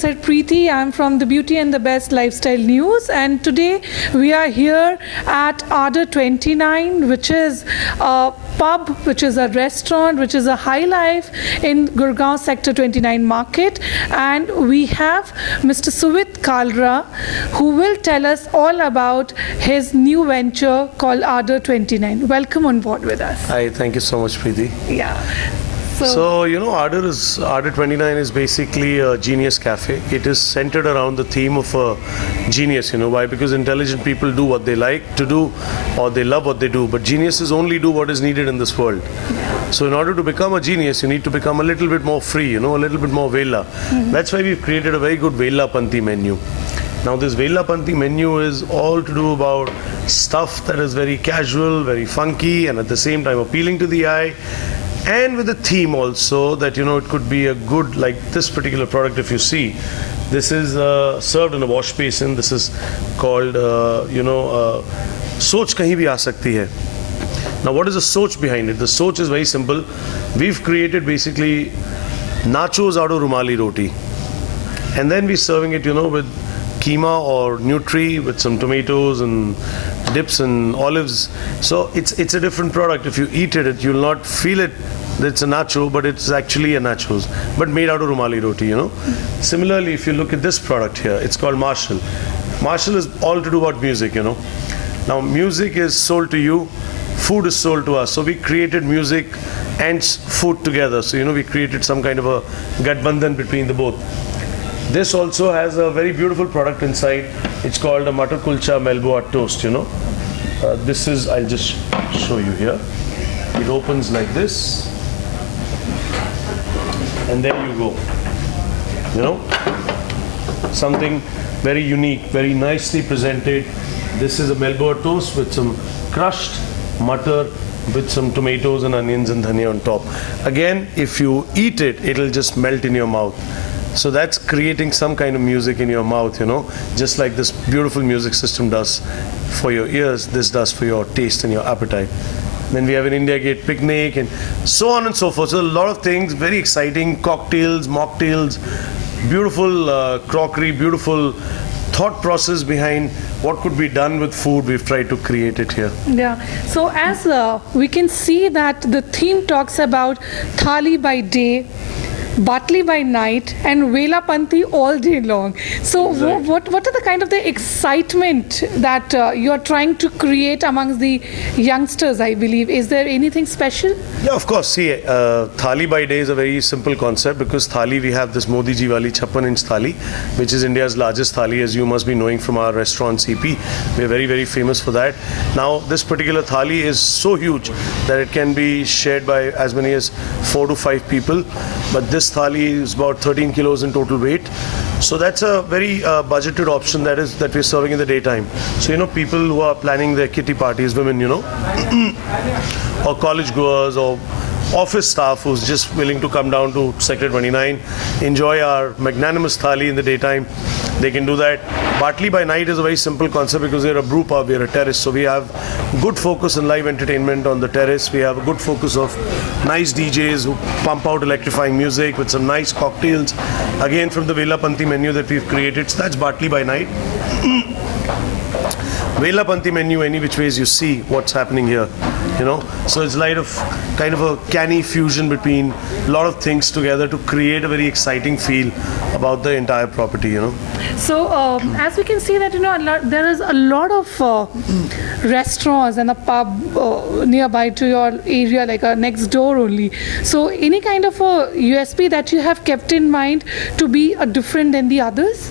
this is Preeti. I'm from the Beauty and the Best Lifestyle News, and today we are here at Ardor 29, which is a pub, which is a restaurant, which is a high life in Gurugram Sector 29 market, and we have Mr. Suvit Kalra, who will tell us all about his new venture called Ardor 29. Welcome on board with us. Hi, thank you so much, Preeti. Yeah. So you know, Ardor 29 is basically a genius cafe. It is centered around the theme of a genius. You know why? Because intelligent people do what they like to do, or they love what they do. But geniuses only do what is needed in this world. So in order to become a genius, you need to become a little bit more free. You know, a little bit more Vela. That's why we've created a very good Vellapanti menu. Now this Vellapanti menu is all to do about stuff that is very casual, very funky, and at the same time appealing to the eye. And with a theme also that, you know, it could be a good, like this particular product, if you see, this is served in a wash basin. This is called, Soch Kahin Bhi Aa Sakti Hai. Now, what is the soch behind it? The soch is very simple. We've created basically nachos out of rumali roti. And then we're serving it, you know, with keema or nutri, with some tomatoes and dips and olives. So it's a different product. If you eat it, you'll not feel it that it's a nacho, but it's actually a nachos, but made out of rumali roti, you know. Similarly, if you look at this product here, it's called Marshall. Marshall is all to do about music, you know. Now music is sold to you, food is sold to us. So we created music and food together. So, you know, we created some kind of a gadbandhan between the both. This also has a very beautiful product inside. It's called a Matar Kulcha Melboa Toast, you know. This is, I'll just show you here. It opens like this. And there you go. You know, something very unique, very nicely presented. This is a Melboa Toast with some crushed mutter, with some tomatoes and onions and dhania on top. Again, if you eat it, it'll just melt in your mouth. So that's creating some kind of music in your mouth, you know, just like this beautiful music system does for your ears, this does for your taste and your appetite. Then we have an India Gate picnic and so on and so forth. So a lot of things, very exciting, cocktails, mocktails, beautiful crockery, beautiful thought process behind what could be done with food. We've tried to create it here. Yeah. So as we can see that the theme talks about Thali by day, Batli by night, and Vellapanti all day long. So Exactly. what are the kind of the excitement that you are trying to create amongst the youngsters, I believe? Is there anything special? Yeah, of course. See, Thali by day is a very simple concept, because Thali, we have this Modi ji wali 56-inch Thali, which is India's largest Thali, as you must be knowing from our restaurant CP. We're very, very famous for that. Now, this particular Thali is so huge that it can be shared by as many as 4 to 5 people. But this Thali is about 13 kilos in total weight. So that's a very budgeted option that we're serving in the daytime. So, you know, people who are planning their kitty parties, women, you know, or college goers or office staff who's just willing to come down to Sector 29, enjoy our magnanimous Thali in the daytime, they can do that. Batli by night is a very simple concept, because we're a brew pub, we're a terrace, so we have good focus on live entertainment on the terrace. We have a good focus of nice DJs who pump out electrifying music with some nice cocktails, again from the Vellapanti menu that we've created. So that's Batli by night. Vellapanti menu, any which ways you see what's happening here, you know. So it's like kind of a canny fusion between a lot of things together to create a very exciting feel about the entire property, you know. So as we can see that, you know, there is a lot of restaurants and a pub nearby to your area, like next door only. So any kind of a USP that you have kept in mind to be different than the others?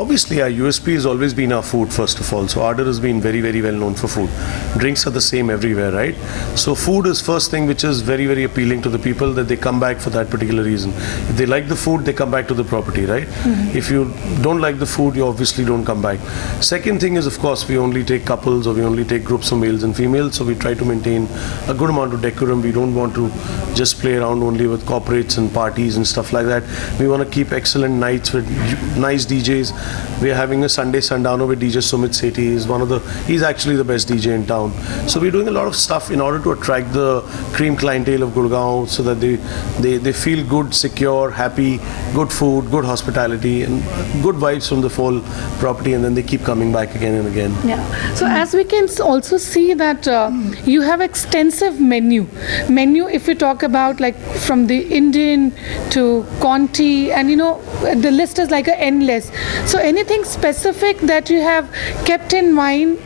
Obviously, our USP has always been our food, first of all. So Ardor has been very, very well known for food. Drinks are the same everywhere, right? So food is first thing which is very, very appealing to the people, that they come back for that particular reason. If they like the food, they come back to the property, right? If you don't like the food, you obviously don't come back. Second thing is, of course, we only take couples, or we only take groups of males and females. So we try to maintain a good amount of decorum. We don't want to just play around only with corporates and parties and stuff like that. We want to keep excellent nights with nice DJs, We are having a Sunday Sundowner with DJ Sumit Sethi. He's actually the best DJ in town. So we're doing a lot of stuff in order to attract the cream clientele of Gurugram so that they feel good, secure, happy, good food, good hospitality, and good vibes from the whole property, and then they keep coming back again and again. Yeah. So as we can also see that you have extensive menu. If we talk about like from the Indian to Conti, and the list is like endless. So anything specific that you have kept in mind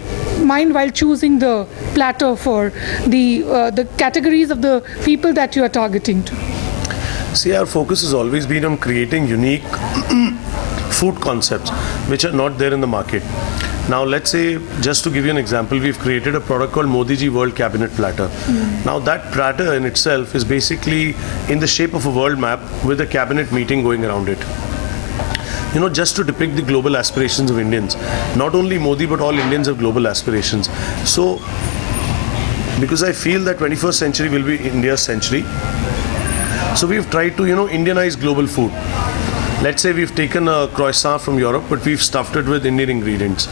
while choosing the platter for the categories of the people that you are targeting to? See, our focus has always been on creating unique food concepts which are not there in the market. Now, let's say, just to give you an example, we've created a product called Modi Ji World Cabinet Platter. Now, that platter in itself is basically in the shape of a world map with a cabinet meeting going around it. Just to depict the global aspirations of Indians. Not only Modi, but all Indians have global aspirations. So, because I feel that 21st century will be India's century, so we've tried to, Indianize global food. Let's say we've taken a croissant from Europe, but we've stuffed it with Indian ingredients.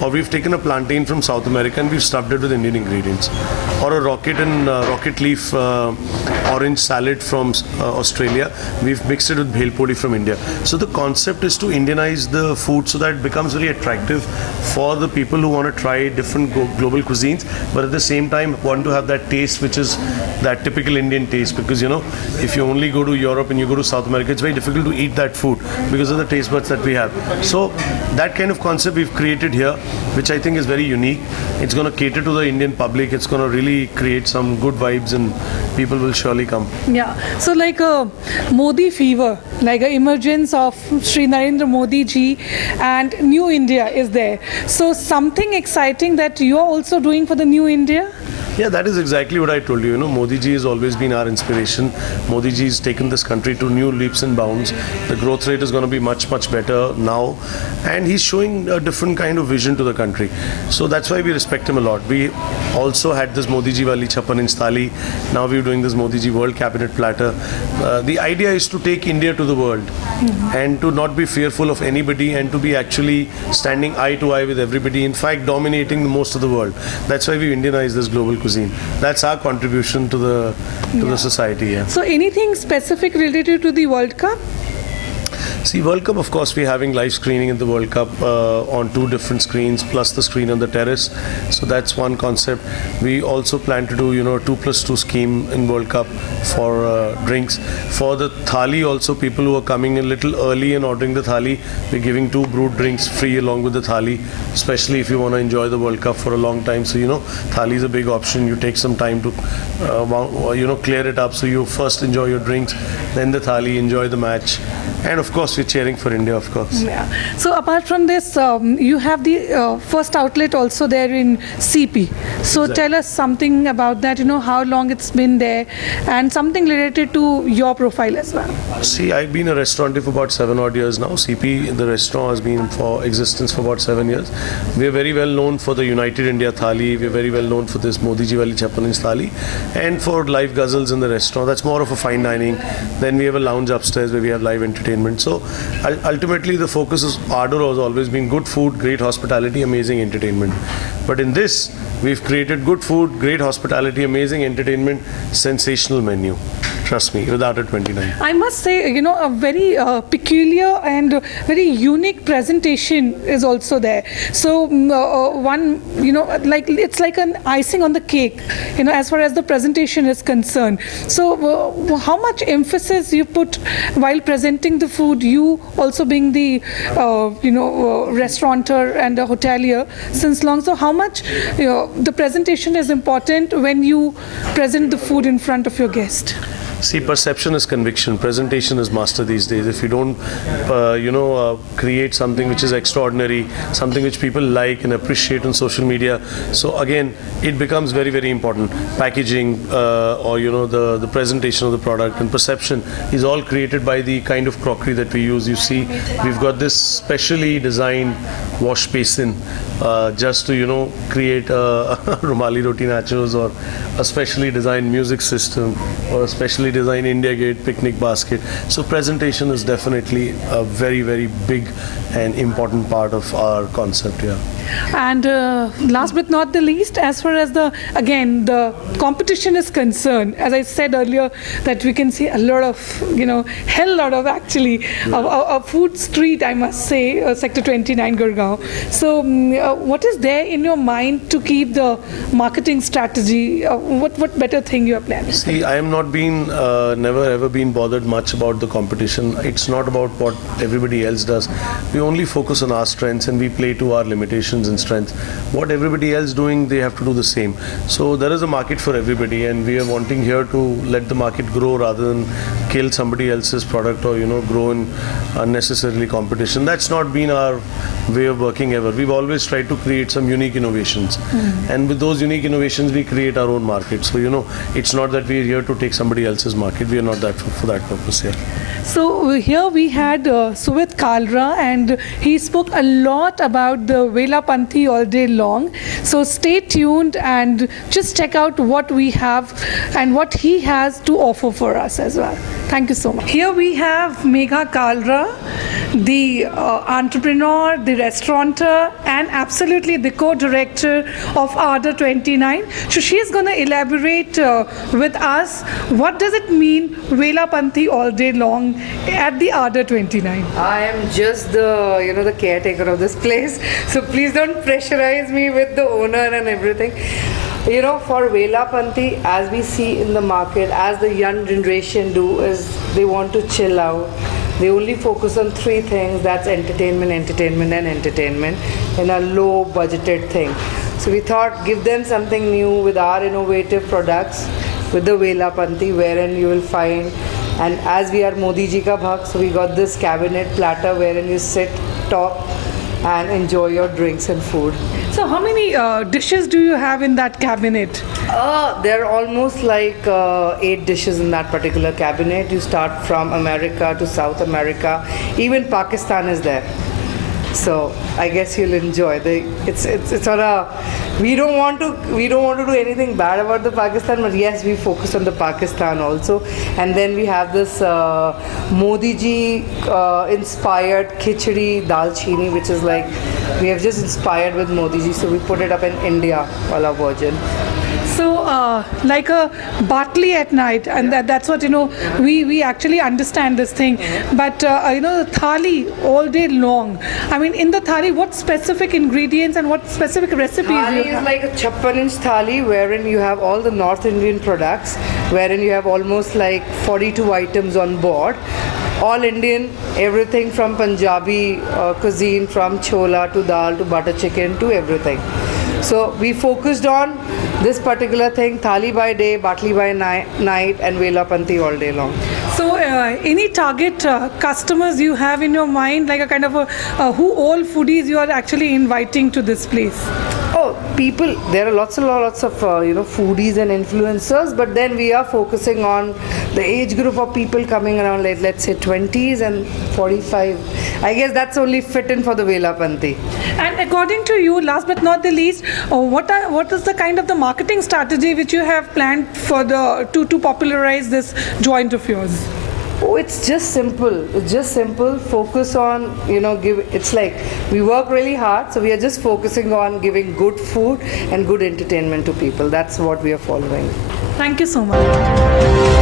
Or we've taken a plantain from South America and we've stuffed it with Indian ingredients. Or a rocket leaf orange salad from Australia, we've mixed it with bhel puri from India. So the concept is to Indianize the food so that it becomes very attractive for the people who want to try different global cuisines, but at the same time want to have that taste which is that typical Indian taste. Because if you only go to Europe and you go to South America, it's very difficult to eat that food because of the taste buds that we have. So that kind of concept we've created here, which I think is very unique. It's going to cater to the Indian public. It's going to really create some good vibes and people will surely come. Yeah. So like a Modi fever, like an emergence of Sri Narendra Modi ji and New India is there. So something exciting that you are also doing for the New India? Yeah, that is exactly what I told you. Modi ji has always been our inspiration. Modi ji has taken this country to new leaps and bounds. The growth rate is going to be much, much better now. And he's showing a different kind of vision to the country. So that's why we respect him a lot. We also had this Modi ji wali 56-inch Thali. Now we're doing this Modi ji World Cabinet Platter. The idea is to take India to the world and to not be fearful of anybody and to be actually standing eye to eye with everybody. In fact, dominating most of the world. That's why we Indianize this global cuisine. That's our contribution to the society. Yeah. So anything specific related to the World Cup? See, World Cup, of course, we're having live screening in the World Cup on 2 different screens, plus the screen on the terrace. So that's one concept. We also plan to do, 2+2 scheme in World Cup for drinks. For the Thali also, people who are coming a little early and ordering the Thali, we're giving 2 brewed drinks free along with the Thali, especially if you want to enjoy the World Cup for a long time. So, Thali is a big option. You take some time to, clear it up. So you first enjoy your drinks, then the Thali, enjoy the match. And of course, we're cheering for India, of course. Yeah. So apart from this, you have the first outlet also there in CP. So Exactly. tell us something about that, how long it's been there and something related to your profile as well. See, I've been a restaurateur for about 7 odd years now. CP, the restaurant, has been for existence for about 7 years. We are very well known for the United India Thali. We are very well known for this Modi Ji wali 56-inch Thali and for live guzzles in the restaurant. That's more of a fine dining. Then we have a lounge upstairs where we have live entertainment. So ultimately the focus is Ardor has always been good food, great hospitality, amazing entertainment. But in this, we've created good food, great hospitality, amazing entertainment, sensational menu. Trust me, with Ardor 29. I must say, a very peculiar and very unique presentation is also there. So one, it's like an icing on the cake, as far as the presentation is concerned. So how much emphasis you put while presenting the food, you also being the, restaurateur and a hotelier since long. So how much, the presentation is important when you present the food in front of your guest? See, perception is conviction. Presentation is master these days. If you don't, create something which is extraordinary, something which people like and appreciate on social media, so again, it becomes very, very important. Packaging or, the presentation of the product and perception is all created by the kind of crockery that we use. You see, we've got this specially designed wash basin just to, create Rumali Roti Nachos, or a specially designed music system, or a specially design India Gate, picnic basket. So presentation is definitely a very, very big and important part of our concept here. And last but not the least, as far as the competition is concerned, as I said earlier, that we can see a lot of, hell lot of actually, a food street, I must say, Sector 29 Gurgaon. So what is there in your mind to keep the marketing strategy? What better thing you are planning? See, I am not never ever been bothered much about the competition. It's not about what everybody else does. We only focus on our strengths and we play to our limitations and strengths. What everybody else doing, they have to do the same. So there is a market for everybody, and we are wanting here to let the market grow rather than kill somebody else's product or grow in unnecessarily competition. That's not been our way of working ever. We've always tried to create some unique innovations, and with those unique innovations we create our own market. So it's not that we're here to take somebody else's market. We are not that for that purpose here. So here we had Suvit Kalra, and he spoke a lot about the Vellapanti all day long. So stay tuned and just check out what we have and what he has to offer for us as well. Thank you so much. Here we have Megha Kalra, the entrepreneur, the restaurateur, and absolutely the co-director of Ardor 29. So she is going to elaborate with us what does it mean Vellapanti all day long at the Ardor 29. I am just the caretaker of this place, so please don't pressurize me with the owner and everything. For Vellapanti, as we see in the market, as the young generation do, is they want to chill out. They only focus on three things, that's entertainment, entertainment and entertainment in a low budgeted thing. So we thought give them something new with our innovative products, with the Vellapanti, wherein you will find, and as we are Modi ji ka bhakt, so we got this cabinet platter wherein you sit, talk and enjoy your drinks and food. So how many dishes do you have in that cabinet? There are almost like 8 dishes in that particular cabinet. You start from America to South America, even Pakistan is there. So I guess you'll enjoy. It's on a. We don't want to do anything bad about the Pakistan, but yes, we focus on the Pakistan also. And then we have this Modi ji inspired khichdi dal chini, which is like we have just inspired with Modi ji, so we put it up in India, wala version. So like a Bartley at night, and that's what we actually understand this thing. But the thali all day long. I mean, in the thali, what specific ingredients and what specific recipes Thali you have? is like a 56-inch thali wherein you have all the North Indian products, wherein you have almost like 42 items on board. All Indian, everything from Punjabi cuisine, from chola to dal to butter chicken to everything. So we focused on this particular thing, thali by day, Bartley by night and Vellapanti all day long. So any target customers you have in your mind, like a kind of who all foodies you are actually inviting to this place? Oh, people, there are lots of foodies and influencers, but then we are focusing on the age group of people coming around, like let's say 20s and 45. I guess that's only fit in for the Vellapanti. And according to you, last but not the least, what is the kind of the marketing strategy which you have planned for to popularize this joint of yours? Oh, it's just simple. It's just simple. Focus on, it's like we work really hard, so we are just focusing on giving good food and good entertainment to people. That's what we are following. Thank you so much.